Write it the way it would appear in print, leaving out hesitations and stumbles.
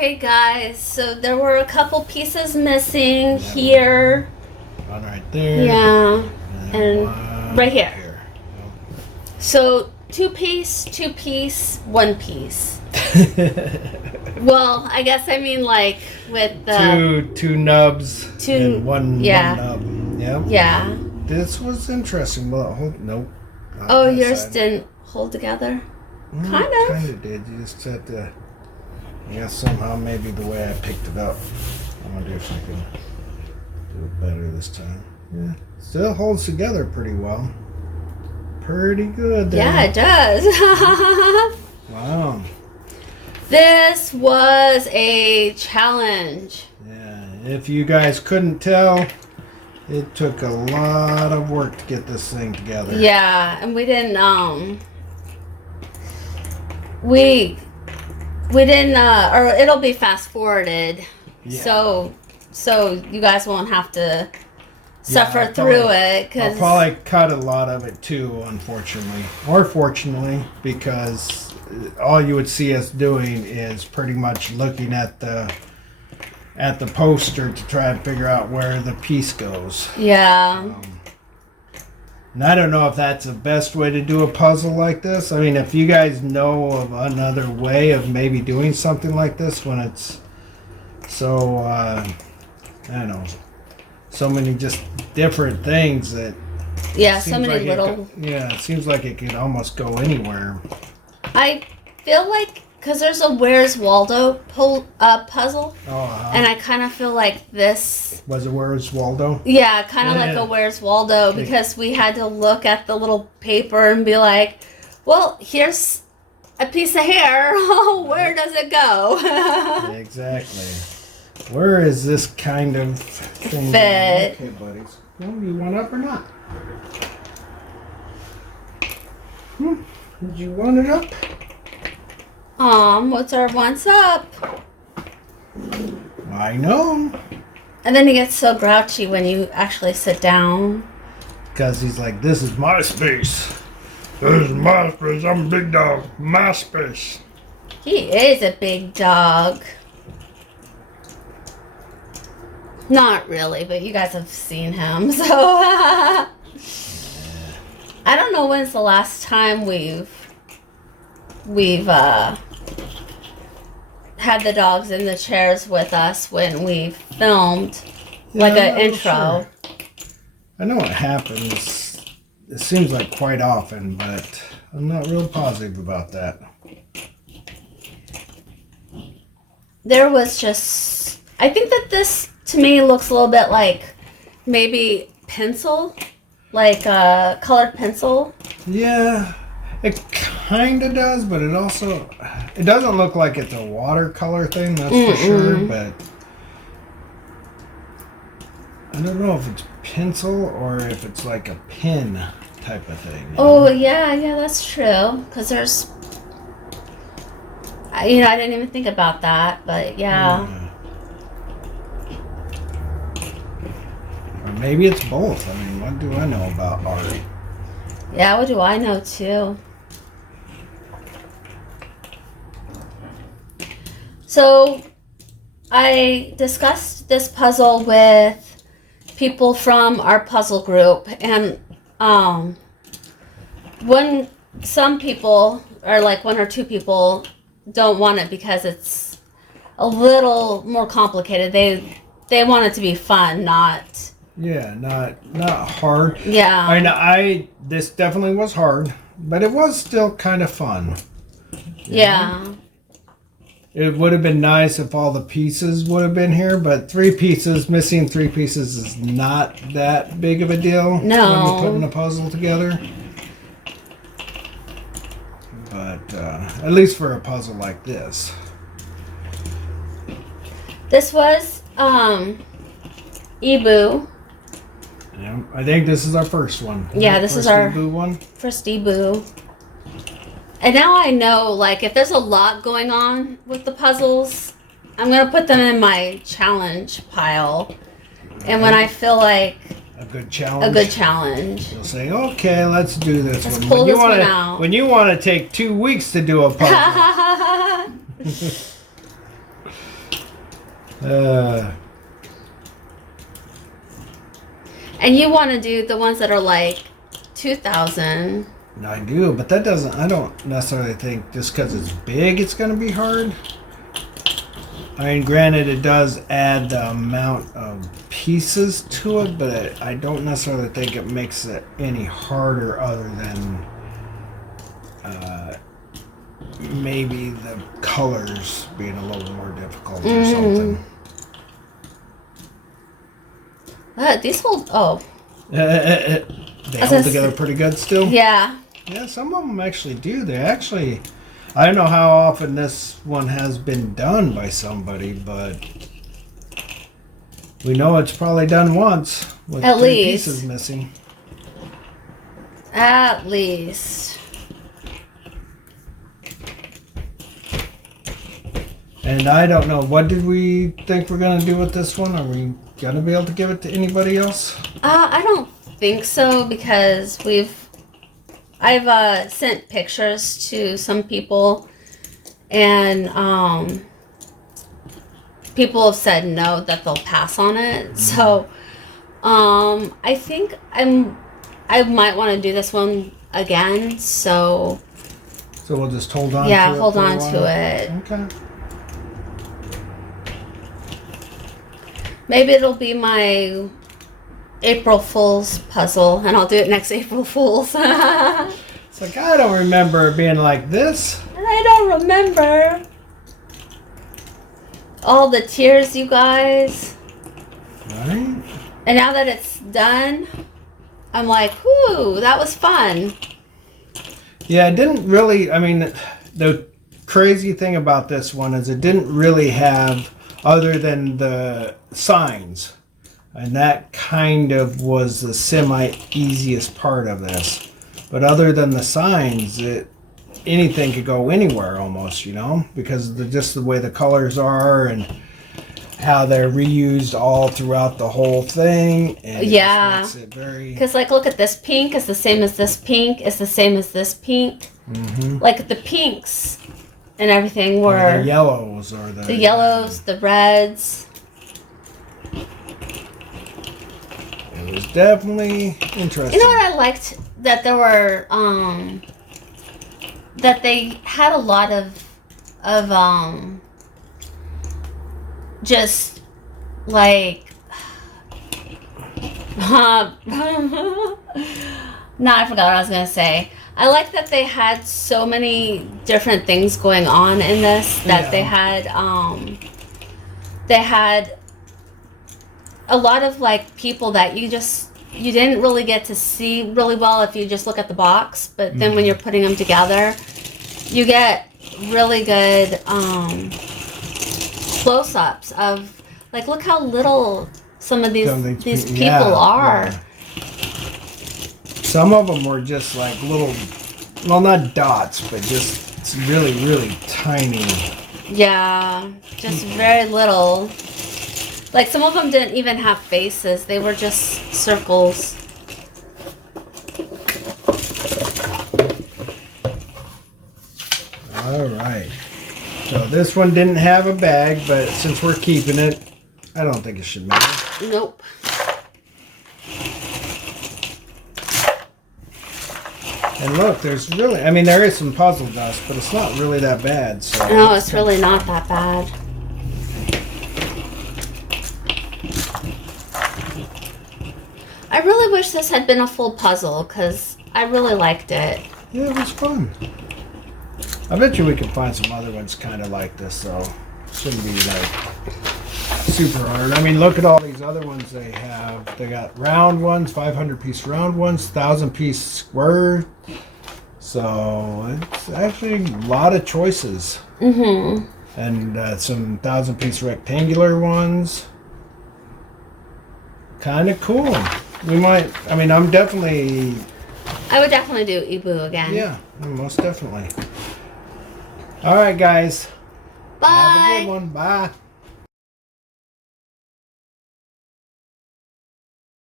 Okay, guys, so there were a couple pieces missing here. One right there. Yeah. And one right here. Yep. So, two piece, one piece. Well, I guess I mean like with the... two nubs and one yeah. nub. Yep. Yeah. This was interesting. Well, nope. Oh, yours didn't hold together? Kind of. Kind of did. You just had to... I guess somehow maybe the way I picked it up. I wonder if I can do it better this time. Yeah. Still holds together pretty well. Pretty good there. Yeah, it does. Wow. This was a challenge. Yeah. If you guys couldn't tell, it took a lot of work to get this thing together. Yeah, and we didn't we didn't or it'll be fast forwarded. Yeah. So you guys won't have to suffer through it, I'll probably cut a lot of it too, unfortunately, or fortunately, because all you would see us doing is pretty much looking at the poster to try and figure out where the piece goes. Yeah. And I don't know if that's the best way to do a puzzle like this. I mean, if you guys know of another way of maybe doing something like this when it's so, I don't know, so many just different things that... Yeah, so many little... it seems like it could almost go anywhere. I feel like, because there's a Where's Waldo puzzle, and I kind of feel like this... Was it Where's Waldo? Yeah, kind of like a Where's Waldo, because we had to look at the little paper and be like, well, here's a piece of hair. Where does it go? Exactly. Where is this kind of thing? Fit. Okay, buddies. Well, you want up or not? Did you want it up? What's up? I know. And then he gets so grouchy when you actually sit down. Because he's like, this is my space. This is my space. I'm a big dog. My space. He is a big dog. Not really, but you guys have seen him, so... I don't know when's the last time we've had the dogs in the chairs with us when we filmed like an intro. Sure. I know it happens. It seems like quite often, but I'm not real positive about that. There was just... I think that this, to me, looks a little bit like maybe pencil. Like colored pencil. Yeah, it kind of does, but it also... It doesn't look like it's a watercolor thing, that's for sure, but... I don't know if it's pencil or if it's like a pen type of thing. Oh, yeah, that's true. Because there's... I didn't even think about that, but yeah. Or maybe it's both. I mean, what do I know about art? Yeah, what do I know, too? So, I discussed this puzzle with people from our puzzle group, and some people, or like one or two people, don't want it because it's a little more complicated. They want it to be fun, not... Yeah, not hard. Yeah. I mean, this definitely was hard, but it was still kind of fun. Yeah. It would have been nice if all the pieces would have been here, but missing three pieces is not that big of a deal. No. When you're putting a puzzle together. But at least for a puzzle like this. This was Ebu. Yeah, I think this is our first one. Yeah, this is our Ebu one. First Ebu. And now I know, like, if there's a lot going on with the puzzles, I'm going to put them in my challenge pile. And when I feel like a good challenge, you'll say, okay, let's do this let's one. Pull this one out. When you want to take 2 weeks to do a puzzle. And you want to do the ones that are like 2,000. I do, but that doesn't. I don't necessarily think just because it's big, it's going to be hard. I mean, granted, it does add the amount of pieces to it, but I don't necessarily think it makes it any harder other than maybe the colors being a little more difficult or something. These hold. Oh. They hold together pretty good still? Yeah. Yeah, some of them actually do. They actually... I don't know how often this one has been done by somebody, but we know it's probably done once with At 3 least. pieces missing. At least. And I don't know, what did we think we're going to do with this one? Are we going to be able to give it to anybody else? I don't think so because I've sent pictures to some people and people have said no, that they'll pass on it. So I think I might want to do this one again. So we'll just hold on to it. yeah, hold for a on while? to it. Okay. Maybe it'll be my April Fool's puzzle, and I'll do it next April Fool's. And It's like, I don't remember it being like this. I don't remember all the tears, you guys. Right? And now that it's done, I'm like, whoo, that was fun. Yeah, it didn't really, I mean, the crazy thing about this one is it didn't really have, other than the signs, and that kind of was the semi-easiest part of this. But other than the signs, anything could go anywhere almost, you know, because of just the way the colors are and how they're reused all throughout the whole thing. And Yeah. it just makes it very... Because, like, look at this pink. It's the same as this pink. It's the same as this pink. Mm-hmm. Like, the pinks and everything Or were... the yellows or the yellows, the reds. It was definitely interesting. You know what I liked? That there were, that they had a lot of just, like, no, I forgot what I was going to say. I like that they had so many different things going on in this, that Yeah. they had a lot of, like, people that you didn't really get to see really well if you just look at the box, but then when you're putting them together, you get really good close-ups of, like, look how little some of these people Yeah, are. yeah. Some of them were just like little, well, not dots, but just really, really tiny. Yeah, just very little. Like, some of them didn't even have faces. They were just circles. All right. So this one didn't have a bag, but since we're keeping it, I don't think it should matter. Nope. And look, there's really, I mean, there is some puzzle dust, but it's not really that bad. So No, it's really not that bad. I really wish this had been a full puzzle, because I really liked it. Yeah, it was fun. I bet you we can find some other ones kind of like this, though. Shouldn't be like super hard. I mean, look at all these other ones they have. They got round ones, 500-piece round ones, 1,000-piece square. So it's actually a lot of choices. Mm-hmm. And some 1,000-piece rectangular ones. Kind of cool. We might, I mean, I would definitely do Ibu again. Yeah, most definitely. All right, guys. Bye. Have a good one. Bye.